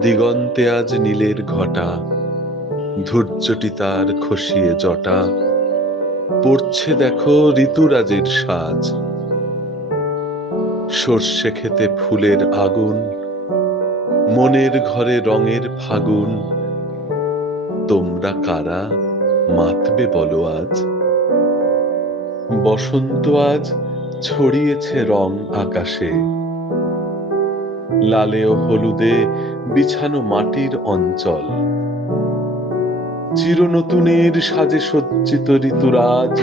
দিগন্তে আজ নীলের ঘটা, ধৈর্যটি তার খসিয়ে জটা, পড়ছে দেখো ঋতুরাজের সাজ। সর্ষে খেতে ফুলের আগুন, মনের ঘরে রঙের ফাগুন, তোমরা কারা মাতবে বলো আজ? বসন্ত আজ ছড়িয়েছে রং আকাশে লালে ও হলুদে বিছানো মাটির অঞ্চল। চিরনতুনের সাজে সজ্জিত ঋতুরাজ,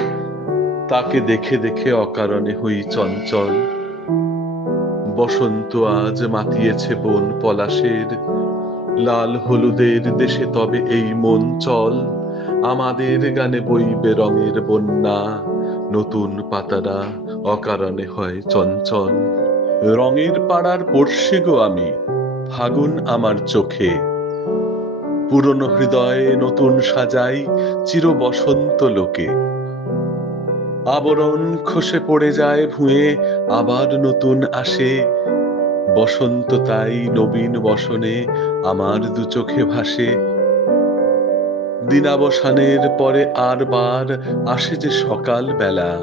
তাকে দেখে দেখে অকারণে হই চঞ্চল। বসন্ত আজ মাতিয়েছে বন পলাশের, লাল হলুদের দেশে তবে এই মন চল। আমাদের গানে বইবে রঙের বন্যা, নতুন পাতারা অকারণে হয় চঞ্চল। রঙের পাড়ার পড়শে গো আমি, ফাগুন আমার চোখে। পুরনো হৃদয়ে নতুন সাজাই চির বসন্ত লোকে। আবরণ খসে পড়ে যায় ভুঁয়ে, আবার নতুন আসে। বসন্ত তাই নবীন বসনে আমার দু চোখে ভাসে। দিনাবসানের পরে আর বার আসে যে সকাল বেলা।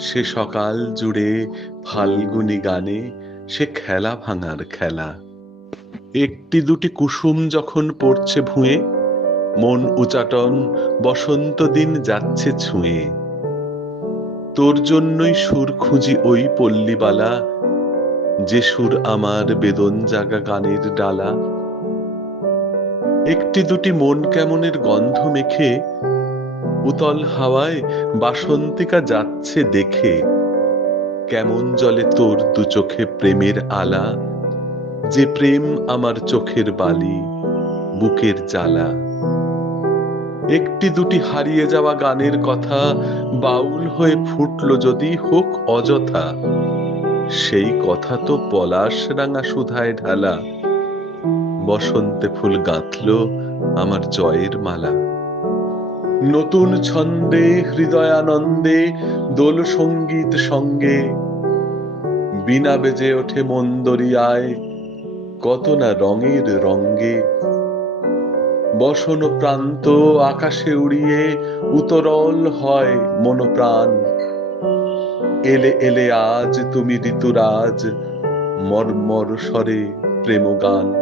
সে সকাল জুড়ে ফাল্গুনি গানে, সে খেলা ভাঙার খেলা। একটি দুটি কুসুম যখন পড়ছে ভুঁয়ে, মন উচাটন বসন্ত দিন যাচ্ছে ছুঁয়ে। তোর জন্যই সুর খুঁজি ওই পল্লীবালা, যে সুর আমার বেদন জাগা গানের ডালা। একটি দুটি মন কেমনের গন্ধ মেখে উতল হাওয়ায় বাসন্তিকা যাচ্ছে দেখে। কেমন জলে তোর দু চোখে প্রেমের আলা, যে প্রেম আমার চোখের বালি, বুকের জ্বালা। একটি দুটি হারিয়ে যাওয়া গানের কথা বাউল হয়ে ফুটলো যদি হোক অযথা, সেই কথা তো পলাশ রাঙা সুধায় ঢালা। বসন্তে ফুল গাঁথল আমার জয়ের মালা। নতুন ছন্দে, হৃদয়ানন্দে, দোল সংগীত সঙ্গে। বিনা বেজে ওঠে মন্দরিয়ায় কত না রঙের রঙ্গে। বসন প্রান্ত আকাশে উড়িয়ে উতরল হয় মনোপ্রাণ। এলে এলে আজ তুমি ঋতুরাজ, মর্মর স্বরে প্রেম গান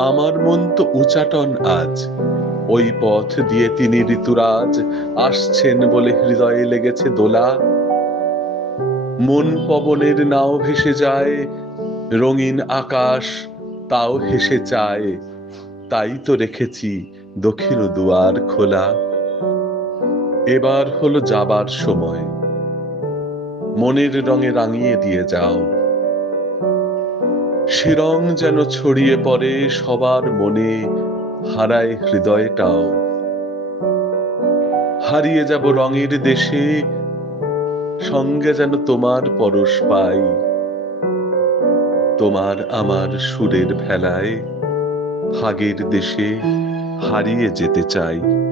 আমার মন তো উচাটন আজ ওই পথ দিয়ে তিনি ঋতুরাজ আসছেন বলে হৃদয়ে লেগেছে দোলা। মন পবনের নাও ভেসে যায়, রঙিন আকাশ তাও হেসে চায়। তাই তো রেখেছি দক্ষিণ দুয়ার খোলা। এবার হলো যাবার সময়। মনের রঙে রাঙিয়ে দিয়ে যাও। সে রং যেন ছড়িয়ে পড়ে সবার মনে হারায় হৃদয়টাও। হারিয়ে যাব রঙের দেশে, সঙ্গে যেন তোমার পরশ পাই। তোমার আমার সুরের ভেলায়, ভাগের দেশে হারিয়ে যেতে চাই।